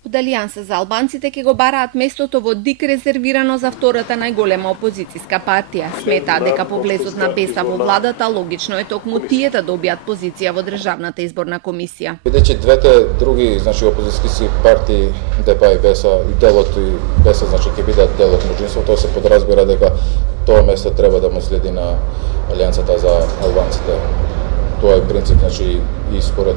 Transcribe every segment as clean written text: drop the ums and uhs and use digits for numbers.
Од Алијанса за албанците ќе го бараат местото во ДИК резервирано за втората најголема опозицијска партија. Сметаат дека по влезот на БЕСА во владата, логично е токму тие да добијат позиција во Државната изборна комисија. Бидејќи двете други, опозицијски партии, ДПА и БЕСА, и делот и БЕСА, ќе бидат дел од мнозинството, се подразбира дека тоа место треба да му следи на Алијансата за албанците. Тоа е принцип, и според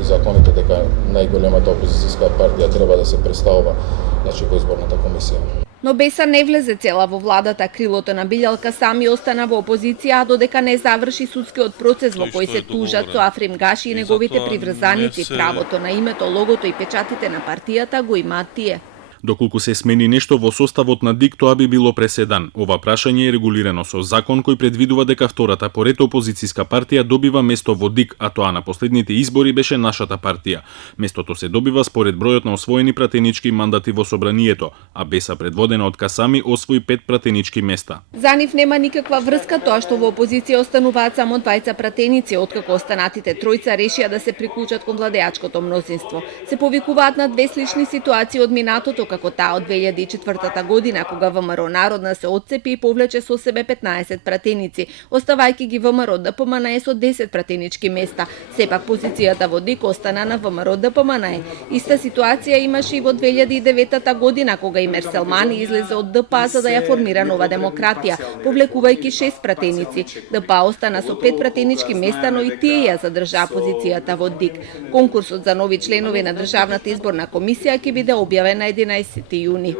и законите дека најголемата опозицијска партија треба да се представува во изборната комисија. Но БЕСА не влезе цела во владата, крилото на Билјалка сами остана во опозиција, а додека не заврши судскиот процес во кој се тужат со Африм Гаши и неговите приврзаници, правото на името, логото и печатите на партијата го имаат тие. Доколку се смени нешто во составот на ДИК, тоа би било преседан. Ова прашање е регулирано со закон кој предвидува дека втората по ред опозицијска партија добива место во ДИК, а тоа на последните избори беше нашата партија. Местото се добива според бројот на освоени пратенички мандати во собранието, а БЕСА предводена од Касами освои 5 пратенички места. За нив нема никаква врска тоа што во опозиција остануваат само двајца пратеници, откако останатите тројца решија да се приклучат кон владеачкото мнозинство. Се повикуваат на две слични ситуации од минатото, како таа од 2004 година, кога ВМРО Народна се отцепи и повлече со себе 15 пратеници, оставајќи ги ВМРО ДПМНЕ со 10 пратенички места. Сепак позицијата во ДИК остана на ВМРО ДПМНЕ. Иста ситуација имаше и во 2009 година, кога и Мерселмани излезе од ДПА за да ја формира Нова демократија, повлекувајќи 6 пратеници. ДПА остана со 5 пратенички места, но и тие ја задржаа позицијата во ДИК. Конкурсот за нови членови на Државната изборна комисија ќе биде објавен на 11 јуни.